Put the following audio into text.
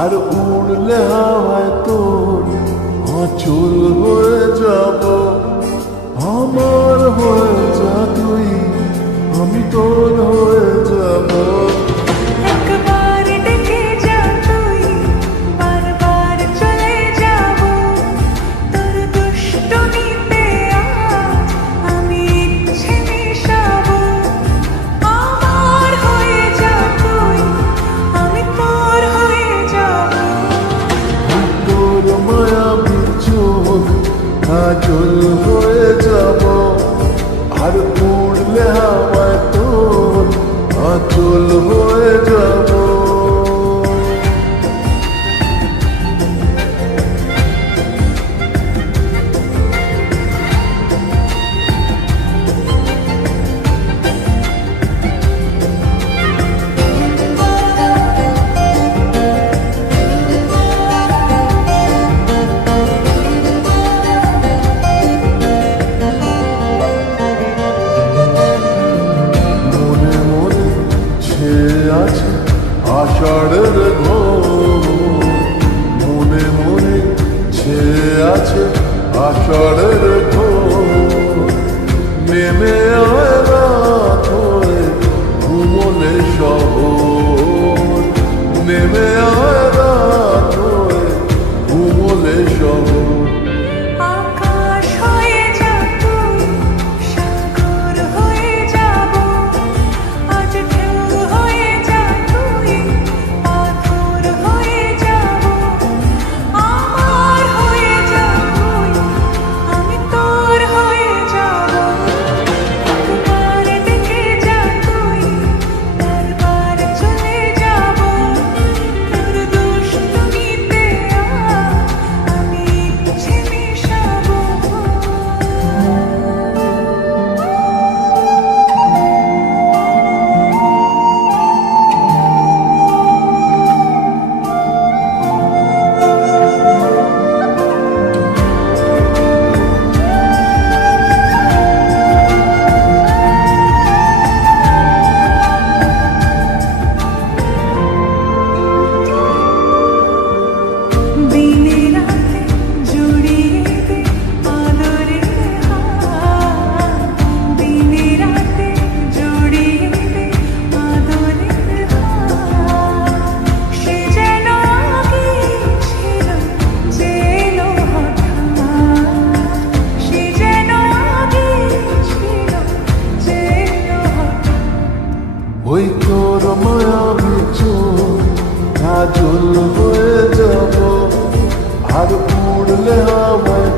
আর উড়লে হাওয়ায় তোর অচল হয়ে যাব আমার হয়ে যা তুই আমি তোর হয়ে উড়লে হাওয়া তো অচল হয়ে যাবো তোর মায়া বিছু ঝুল হয়ে যাব আর উড়লে আমায়